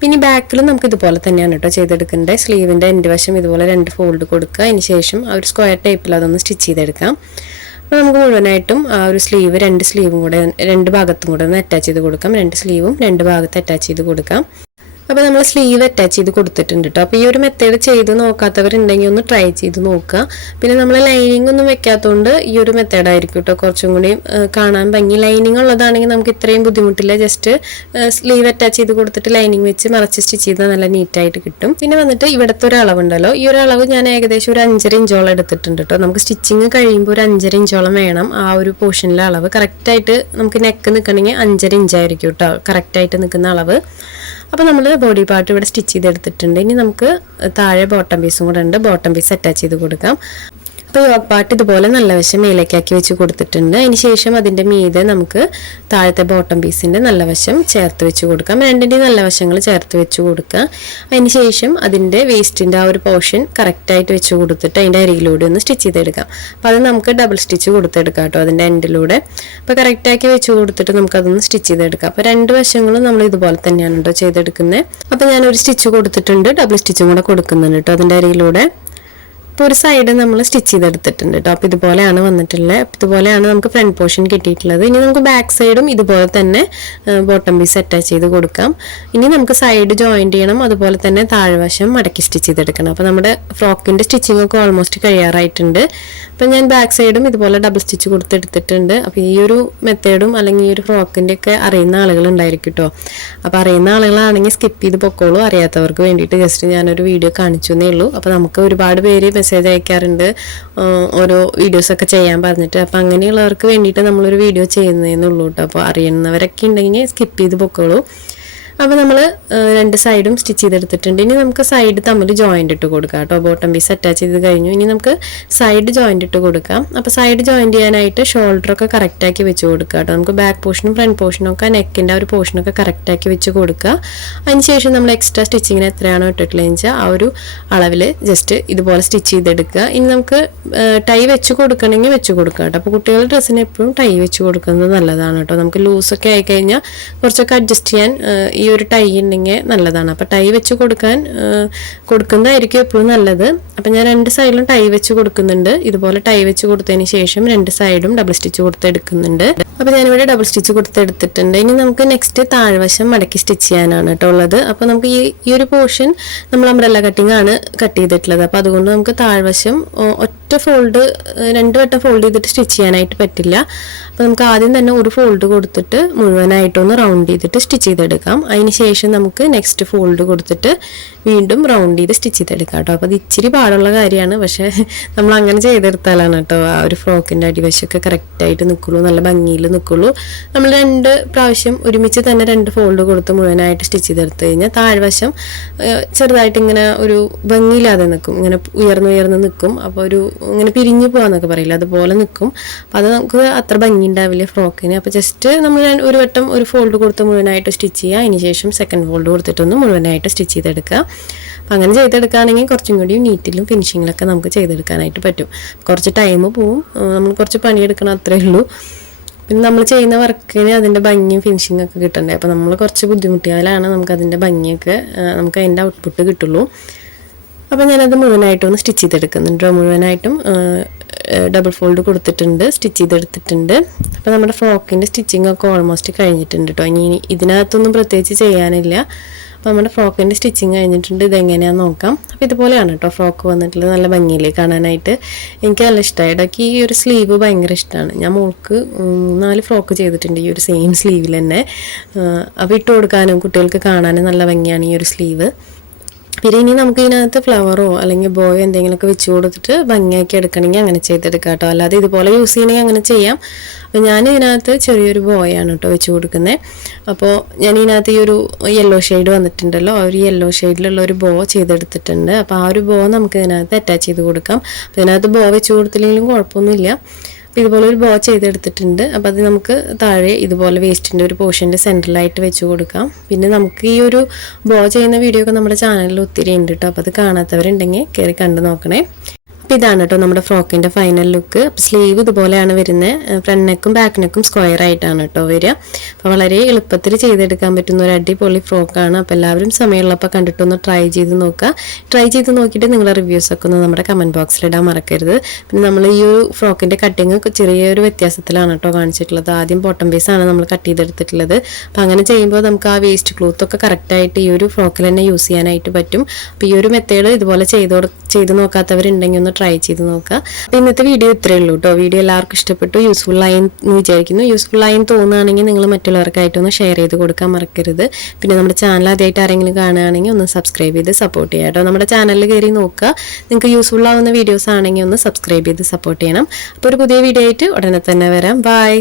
പിന്നെ ബാക്കിലും നമുക്ക് ഇതുപോലെ തന്നെയാണ് കേട്ടോ ചെയ്തെടുക്കേണ്ടത്. സ്ലീവിൻ്റെ എൻഡ് വശം ഇതുപോലെ 2 ഫോൾഡ് കൊടുക്കുക. അതിന് ശേഷം ആ ഒരു സ്ക്വയർ ടൈപ്പിൽ അതൊന്ന് സ്റ്റിച്ച് ചെയ്തെടുക്കാം. അപ്പോൾ നമുക്ക് മുഴുവനായിട്ടും ആ ഒരു സ്ലീവ് 2 സ്ലീവും കൂടെ 2 ഭാഗത്തും കൂടെ ഒന്ന് അറ്റാച്ച് ചെയ്ത് കൊടുക്കാം. 2 സ്ലീവും 2 ഭാഗത്ത് അറ്റാച്ച് ചെയ്ത് കൊടുക്കാം. അപ്പോൾ നമ്മൾ സ്ലീവ് അറ്റാച്ച് ചെയ്ത് കൊടുത്തിട്ടുണ്ട് കേട്ടോ. അപ്പോൾ ഈ ഒരു മെത്തേഡ് ചെയ്ത് നോക്കാത്തവരുണ്ടെങ്കിൽ ഒന്ന് ട്രൈ ചെയ്ത് നോക്കുക. പിന്നെ നമ്മൾ ലൈനിങ് ഒന്നും വെക്കാത്തതുകൊണ്ട് ഈ ഒരു മെത്തേഡായിരിക്കും കേട്ടോ കുറച്ചും കൂടി കാണാൻ ഭംഗി. ലൈനിങ് ഉള്ളതാണെങ്കിൽ നമുക്ക് ഇത്രയും ബുദ്ധിമുട്ടില്ല. ജസ്റ്റ് സ്ലീവ് അറ്റാച്ച് ചെയ്ത് കൊടുത്തിട്ട് ലൈനിങ് വെച്ച് മറച്ച് സ്റ്റിച്ച് ചെയ്താൽ നല്ല നീറ്റായിട്ട് കിട്ടും. പിന്നെ വന്നിട്ട് ഇവിടുത്തെ ഒരു അളവുണ്ടല്ലോ, ഈ ഒരു അളവ് ഞാൻ ഏകദേശം ഒരു 5.5 ഇഞ്ചോളം എടുത്തിട്ടുണ്ട് കേട്ടോ. നമുക്ക് സ്റ്റിച്ചിങ് കഴിയുമ്പോൾ ഒരു 5.5 ഇഞ്ചോളം വേണം ആ ഒരു പോർഷനിലെ അളവ്. കറക്റ്റായിട്ട് നമുക്ക് നെക്ക് നിൽക്കണമെങ്കിൽ 5.5 ഇഞ്ചായിരിക്കും കേട്ടോ കറക്റ്റായിട്ട് നിൽക്കുന്ന അളവ്. അപ്പോൾ നമ്മൾ ബോഡി പാർട്ട് ഇവിടെ സ്റ്റിച്ച് ചെയ്തെടുത്തിട്ടുണ്ട്. ഇനി നമുക്ക് താഴെ ബോട്ടം പീസും കൂടെ ഉണ്ട്. ബോട്ടം പീസ് അറ്റാച്ച് ചെയ്ത് കൊടുക്കാം. അപ്പോൾ യോക്ക് പാർട്ട് ഇതുപോലെ നല്ല വശം മേലേക്കാക്കി വെച്ച് കൊടുത്തിട്ടുണ്ട്. അതിന് ശേഷം അതിൻ്റെ മീതെ നമുക്ക് താഴത്തെ ബോട്ടം പീസിൻ്റെ നല്ല വശം ചേർത്ത് വെച്ച് കൊടുക്കാം. 2ൻ്റെയും നല്ല വശങ്ങൾ ചേർത്ത് വെച്ച് കൊടുക്കുക. അതിന് ശേഷം അതിൻ്റെ വേസ്റ്റിൻ്റെ ആ ഒരു പോർഷൻ കറക്റ്റായിട്ട് വെച്ച് കൊടുത്തിട്ട് അതിൻ്റെ അരികിലൂടെ ഒന്ന് സ്റ്റിച്ച് ചെയ്തെടുക്കാം. അപ്പോൾ അത് നമുക്ക് ഡബിൾ സ്റ്റിച്ച് കൊടുത്തെടുക്കാം കേട്ടോ അതിൻ്റെ എൻഡിലൂടെ. അപ്പോൾ കറക്റ്റാക്കി വെച്ച് കൊടുത്തിട്ട് നമുക്കതൊന്ന് സ്റ്റിച്ച് ചെയ്തെടുക്കാം. അപ്പോൾ 2 വശങ്ങളും നമ്മൾ ഇതുപോലെ തന്നെയാണ് കേട്ടോ ചെയ്തെടുക്കുന്നത്. അപ്പോൾ ഞാനൊരു സ്റ്റിച്ച് കൊടുത്തിട്ടുണ്ട്, ഡബിൾ സ്റ്റിച്ചും കൂടെ കൊടുക്കുന്നുണ്ട് കേട്ടോ അതിൻ്റെ അരികിലൂടെ. അപ്പോൾ ഒരു സൈഡ് നമ്മൾ സ്റ്റിച്ച് ചെയ്തെടുത്തിട്ടുണ്ട് കേട്ടോ. അപ്പോൾ ഇതുപോലെയാണ് വന്നിട്ടുള്ളത്. ഇതുപോലെയാണ് നമുക്ക് ഫ്രണ്ട് പോർഷൻ കിട്ടിയിട്ടുള്ളത്. ഇനി നമുക്ക് ബാക്ക് സൈഡും ഇതുപോലെ തന്നെ ബോട്ടം പീസ് അറ്റാച്ച് ചെയ്ത് കൊടുക്കാം. ഇനി നമുക്ക് സൈഡ് ജോയിൻറ്റ് ചെയ്യണം, അതുപോലെ തന്നെ താഴ്വശം മടക്കി സ്റ്റിച്ച് ചെയ്തെടുക്കണം. അപ്പോൾ നമ്മുടെ ഫ്രോക്കിൻ്റെ സ്റ്റിച്ചിങ് ഒക്കെ ഓൾമോസ്റ്റ് കഴിയാറായിട്ടുണ്ട്. അപ്പോൾ ഞാൻ ബാക്ക് സൈഡും ഇതുപോലെ ഡബിൾ സ്റ്റിച്ച് കൊടുത്തെടുത്തിട്ടുണ്ട്. അപ്പോൾ ഈ ഒരു മെത്തേഡും അല്ലെങ്കിൽ ഈ ഒരു ഫ്രോക്കിൻ്റെ ഒക്കെ അറിയുന്ന ആളുകളുണ്ടായിരിക്കും കേട്ടോ. അപ്പോൾ അറിയുന്ന ആളുകളാണെങ്കിൽ സ്കിപ്പ് ചെയ്ത് പൊക്കോളൂ. അറിയാത്തവർക്ക് വേണ്ടിയിട്ട് ജസ്റ്റ് ഞാനൊരു വീഡിയോ കാണിച്ചു എന്നേ ഉള്ളൂ. അപ്പോൾ നമുക്ക് ഒരുപാട് പേര് മെസ്സേജ് അയക്കാറുണ്ട് ഓരോ വീഡിയോസൊക്കെ ചെയ്യാൻ പറഞ്ഞിട്ട്. അപ്പോൾ അങ്ങനെയുള്ളവർക്ക് വേണ്ടിയിട്ട് നമ്മളൊരു വീഡിയോ ചെയ്യുന്നതെന്നുള്ളൂ കേട്ടോ. അപ്പോൾ അറിയുന്നവരൊക്കെ ഉണ്ടെങ്കിൽ സ്കിപ്പ് ചെയ്ത് പൊക്കോളൂ. അപ്പോൾ നമ്മൾ രണ്ട് സൈഡും സ്റ്റിച്ച് ചെയ്തെടുത്തിട്ടുണ്ട്. ഇനി നമുക്ക് സൈഡ് തമ്മിൽ ജോയിൻ്റ് ഇട്ട് കൊടുക്കാം കേട്ടോ. ബോട്ടം പീസ് അറ്റാച്ച് ചെയ്ത് കഴിഞ്ഞു. ഇനി നമുക്ക് സൈഡ് ജോയിൻ്റ് ഇട്ട് കൊടുക്കാം. അപ്പോൾ സൈഡ് ജോയിൻ്റ് ചെയ്യാനായിട്ട് ഷോൾഡറൊക്കെ കറക്റ്റാക്കി വെച്ച് കൊടുക്കുക കേട്ടോ. നമുക്ക് ബാക്ക് പോർഷനും ഫ്രണ്ട് പോർഷനും ഒക്കെ നെക്കിൻ്റെ ഒരു പോർഷനൊക്കെ കറക്റ്റാക്കി വെച്ച് കൊടുക്കുക. അതിനുശേഷം നമ്മൾ എക്സ്ട്രാ സ്റ്റിച്ചിങ്ങിന് എത്രയാണോ ഇട്ടിട്ടുള്ളതെന്ന് വെച്ചാൽ ആ ഒരു അളവിൽ ജസ്റ്റ് ഇതുപോലെ സ്റ്റിച്ച് ചെയ്തെടുക്കുക. ഇനി നമുക്ക് ടൈ വെച്ച് കൊടുക്കണമെങ്കിൽ വെച്ച് കൊടുക്കുക കേട്ടോ. അപ്പോൾ കുട്ടികളുടെ ഡ്രസ്സിന് എപ്പോഴും ടൈ വെച്ച് കൊടുക്കുന്നത് നല്ലതാണ് കേട്ടോ. നമുക്ക് ലൂസൊക്കെ ആയിക്കഴിഞ്ഞാൽ കുറച്ചൊക്കെ അഡ്ജസ്റ്റ് ചെയ്യാൻ ഈ ഒരു ടൈ ഉണ്ടെങ്കിൽ നല്ലതാണ്. അപ്പോൾ ടൈ വെച്ച് കൊടുക്കുന്നതായിരിക്കും എപ്പോഴും നല്ലത്. അപ്പം ഞാൻ രണ്ട് സൈഡിലും ടൈ വെച്ച് കൊടുക്കുന്നുണ്ട്. ഇതുപോലെ ടൈ വെച്ച് കൊടുത്തതിന് ശേഷം രണ്ട് സൈഡും ഡബിൾ സ്റ്റിച്ച് കൊടുത്തെടുക്കുന്നുണ്ട്. അപ്പോൾ ഞാനിവിടെ ഡബിൾ സ്റ്റിച്ച് കൊടുത്തെടുത്തിട്ടുണ്ട്. ഇനി നമുക്ക് നെക്സ്റ്റ് താഴ്വശം മടക്കി സ്റ്റിച്ച് ചെയ്യാനാണ് കേട്ടോ ഉള്ളത്. അപ്പോൾ നമുക്ക് ഈ ഒരു പോർഷൻ നമ്മൾ അംബ്രല്ല കട്ടിംഗ് ആണ് കട്ട് ചെയ്തിട്ടുള്ളത്. അപ്പോൾ അതുകൊണ്ട് നമുക്ക് താഴ്വശം ഒറ്റ ഫോൾഡ് 2 വട്ടം ഫോൾഡ് ചെയ്തിട്ട് സ്റ്റിച്ച് ചെയ്യാനായിട്ട് പറ്റില്ല. അപ്പോൾ നമുക്ക് ആദ്യം തന്നെ ഒരു ഫോൾഡ് കൊടുത്തിട്ട് മുഴുവനായിട്ടൊന്ന് റൗണ്ട് ചെയ്തിട്ട് സ്റ്റിച്ച് ചെയ്തെടുക്കാം. അതിന് ശേഷം നമുക്ക് നെക്സ്റ്റ് ഫോൾഡ് കൊടുത്തിട്ട് വീണ്ടും റൗണ്ട് ചെയ്ത് സ്റ്റിച്ച് ചെയ്തെടുക്കാം കേട്ടോ. അപ്പോൾ അത് ഇച്ചിരി പാടുള്ള കാര്യമാണ്, പക്ഷേ നമ്മൾ അങ്ങനെ ചെയ്തെടുത്താലാണ് കേട്ടോ ആ ഒരു ഫ്രോക്കിൻ്റെ അടിവശമൊക്കെ കറക്റ്റായിട്ട് നിൽക്കുള്ളൂ, നല്ല ഭംഗിയിൽ നിൽക്കുള്ളൂ. നമ്മൾ 2 പ്രാവശ്യം ഒരുമിച്ച് തന്നെ 2 ഫോൾഡ് കൊടുത്ത് മുഴുവനായിട്ട് സ്റ്റിച്ച് ചെയ്തെടുത്ത് കഴിഞ്ഞാൽ താഴ്വശം ചെറുതായിട്ട് ഇങ്ങനെ ഒരു ഭംഗിയില്ലാതെ നിൽക്കും, ഇങ്ങനെ ഉയർന്ന് നിൽക്കും. അപ്പോൾ ഇങ്ങനെ പിരിഞ്ഞു പോകാന്നൊക്കെ പറയില്ല, അതുപോലെ നിൽക്കും. അപ്പോൾ അത് നമുക്ക് അത്ര ഭംഗി ഉണ്ടാവില്ല ഫ്രോക്കിന്. അപ്പോൾ ജസ്റ്റ് നമ്മൾ ഒരു വട്ടം ഒരു ഫോൾഡ് കൊടുത്ത് മുഴുവനായിട്ട് സ്റ്റിച്ച് ചെയ്യുക. അതിന് ശേഷം സെക്കൻഡ് ഫോൾഡ് കൊടുത്തിട്ടൊന്ന് മുഴുവനായിട്ട് സ്റ്റിച്ച് ചെയ്തെടുക്കുക. അപ്പോൾ അങ്ങനെ ചെയ്തെടുക്കുകയാണെങ്കിൽ കുറച്ചും കൂടി നീറ്റിലും ഫിനിഷിങ്ങിലൊക്കെ നമുക്ക് ചെയ്തെടുക്കാനായിട്ട് പറ്റും. കുറച്ച് ടൈം പോവും, നമ്മൾ കുറച്ച് പണിയെടുക്കണം, അത്രേ ഉള്ളൂ. പിന്നെ നമ്മൾ ചെയ്യുന്ന വർക്കിന് അതിൻ്റെ ഭംഗിയും ഫിനിഷിങ്ങും ഒക്കെ കിട്ടണ്ടേ. അപ്പോൾ നമ്മൾ കുറച്ച് ബുദ്ധിമുട്ടിയാലാണ് നമുക്ക് അതിൻ്റെ ഭംഗിയൊക്കെ നമുക്ക് അതിൻ്റെ ഔട്ട്പുട്ട് കിട്ടുള്ളൂ. അപ്പോൾ ഞാനത് മുഴുവനായിട്ടൊന്ന് സ്റ്റിച്ച് ചെയ്തെടുക്കുന്നുണ്ട്. മുഴുവനായിട്ടും ഡബിൾ ഫോൾഡ് കൊടുത്തിട്ടുണ്ട്, സ്റ്റിച്ച് ചെയ്തെടുത്തിട്ടുണ്ട്. അപ്പോൾ നമ്മുടെ ഫ്രോക്കിൻ്റെ സ്റ്റിച്ചിങ് ഒക്കെ ഓൾമോസ്റ്റ് കഴിഞ്ഞിട്ടുണ്ട് കേട്ടോ. ഇനി ഇതിനകത്തൊന്നും പ്രത്യേകിച്ച് ചെയ്യാനില്ല. അപ്പോൾ നമ്മുടെ ഫ്രോക്കിൻ്റെ സ്റ്റിച്ചിങ് കഴിഞ്ഞിട്ടുണ്ട്. ഇതെങ്ങനെയാണെന്ന് നോക്കാം. അപ്പോൾ ഇതുപോലെയാണ് കേട്ടോ ഫ്രോക്ക് വന്നിട്ടുള്ളത്. നല്ല ഭംഗിയില്ലേ കാണാനായിട്ട്. എനിക്ക് നല്ല ഇഷ്ടമായി. ഇടയ്ക്ക് ഈ ഒരു സ്ലീവ് ഭയങ്കര ഇഷ്ടമാണ്. ഞാൻ മോൾക്ക് 4 ഫ്രോക്ക് ചെയ്തിട്ടുണ്ട് ഈ ഒരു സെയിം സ്ലീവിൽ തന്നെ. അപ്പോൾ ഇട്ട് കൊടുക്കാനും കുട്ടികൾക്ക് കാണാനും നല്ല ഭംഗിയാണ് ഈ ഒരു സ്ലീവ്. പിന്നെ ഇനി നമുക്ക് ഇതിനകത്ത് ഫ്ലവറോ അല്ലെങ്കിൽ ബോയോ എന്തെങ്കിലുമൊക്കെ വെച്ച് കൊടുത്തിട്ട് ഭംഗിയാക്കി എടുക്കണമെങ്കിൽ അങ്ങനെ ചെയ്തെടുക്കാം കേട്ടോ. അല്ലാതെ ഇതുപോലെ യൂസ് ചെയ്യണമെങ്കിൽ അങ്ങനെ ചെയ്യാം. അപ്പോൾ ഞാൻ ഇതിനകത്ത് ചെറിയൊരു ബോയാണ് കേട്ടോ വെച്ച് കൊടുക്കുന്നത്. അപ്പോൾ ഞാൻ ഇതിനകത്ത് ഈ ഒരു യെല്ലോ ഷെയ്ഡ് വന്നിട്ടുണ്ടല്ലോ, ആ ഒരു യെല്ലോ ഷെയ്ഡിലുള്ള ഒരു ബോ ചെയ്തെടുത്തിട്ടുണ്ട്. അപ്പോൾ ആ ഒരു ബോ നമുക്ക് ഇതിനകത്ത് അറ്റാച്ച് ചെയ്ത് കൊടുക്കാം. അപ്പോൾ ഇതിനകത്ത് ബോ വെച്ച് കൊടുത്തില്ലെങ്കിലും കുഴപ്പമൊന്നുമില്ല. അപ്പോൾ ഇതുപോലെ ഒരു ബോ ചെയ്തെടുത്തിട്ടുണ്ട്. അപ്പോൾ അത് നമുക്ക് താഴെ ഇതുപോലെ വേസ്റ്റിൻ്റെ ഒരു പോർഷൻ്റെ സെൻറ്ററിലായിട്ട് വെച്ച് കൊടുക്കാം. പിന്നെ നമുക്ക് ഈ ഒരു ബോ ചെയ്യുന്ന വീഡിയോ ഒക്കെ നമ്മുടെ ചാനലിൽ ഒത്തിരി ഉണ്ട് കേട്ടോ. അപ്പോൾ അത് കാണാത്തവരുണ്ടെങ്കിൽ കയറി കണ്ടു നോക്കണേ. അപ്പോൾ ഇതാണ് കേട്ടോ നമ്മുടെ ഫ്രോക്കിൻ്റെ ഫൈനൽ ലുക്ക്. സ്ലീവ് ഇതുപോലെയാണ് വരുന്നത്. ഫ്രണ്ട് നെക്കും ബാക്ക് നെക്കും സ്ക്വയർ ആയിട്ടാണ് കേട്ടോ വരിക. അപ്പോൾ വളരെ എളുപ്പത്തിൽ ചെയ്തെടുക്കാൻ പറ്റുന്ന ഒരു അടിപൊളി ഫ്രോക്കാണ്. അപ്പോൾ എല്ലാവരും സമയമുള്ളപ്പോൾ കണ്ടിട്ടൊന്ന് ട്രൈ ചെയ്ത് നോക്കുക. ട്രൈ ചെയ്ത് നോക്കിയിട്ട് നിങ്ങളുടെ റിവ്യൂസൊക്കെ ഒന്ന് നമ്മുടെ കമൻറ്റ് ബോക്സിലിടാൻ മറക്കരുത്. പിന്നെ നമ്മൾ ഈ ഒരു ഫ്രോക്കിൻ്റെ കട്ടിങ് ചെറിയൊരു വ്യത്യാസത്തിലാണ് കേട്ടോ കാണിച്ചിട്ടുള്ളത്. ആദ്യം ബോട്ടം പീസാണ് നമ്മൾ കട്ട് ചെയ്തെടുത്തിട്ടുള്ളത്. അപ്പോൾ അങ്ങനെ ചെയ്യുമ്പോൾ നമുക്ക് ആ വേസ്റ്റ് ക്ലോത്തൊക്കെ കറക്റ്റായിട്ട് ഈ ഒരു ഫ്രോക്കിൽ തന്നെ യൂസ് ചെയ്യാനായിട്ട് പറ്റും. അപ്പോൾ ഈ ഒരു മെത്തേഡ് ഇതുപോലെ ചെയ്ത് നോക്കാത്തവരുണ്ടെങ്കിൽ ഒന്ന് ട്രൈ ചെയ്ത് നോക്കുക. അപ്പോൾ ഇന്നത്തെ വീഡിയോ ഇത്രയേ ഉള്ളൂ കേട്ടോ. വീഡിയോ എല്ലാവർക്കും ഇഷ്ടപ്പെട്ടു, യൂസ്ഫുൾ ആയി എന്ന് വിചാരിക്കുന്നു. യൂസ്ഫുൾ ആയി തോന്നുകയാണെങ്കിൽ നിങ്ങൾ മറ്റുള്ളവർക്കായിട്ടൊന്ന് ഷെയർ ചെയ്ത് കൊടുക്കാൻ മറക്കരുത്. പിന്നെ നമ്മുടെ ചാനൽ ആദ്യമായിട്ട് ആരെങ്കിലും കാണുകയാണെങ്കിൽ ഒന്ന് സബ്സ്ക്രൈബ് ചെയ്ത് സപ്പോർട്ട് ചെയ്യുക കേട്ടോ. നമ്മുടെ ചാനലിൽ കയറി നോക്കുക. നിങ്ങൾക്ക് യൂസ്ഫുൾ ആവുന്ന വീഡിയോസ് ആണെങ്കിൽ ഒന്ന് സബ്സ്ക്രൈബ് ചെയ്ത് സപ്പോർട്ട് ചെയ്യണം. അപ്പോൾ ഒരു പുതിയ വീഡിയോ ആയിട്ട് ഉടനെ തന്നെ വരാം. ബൈ.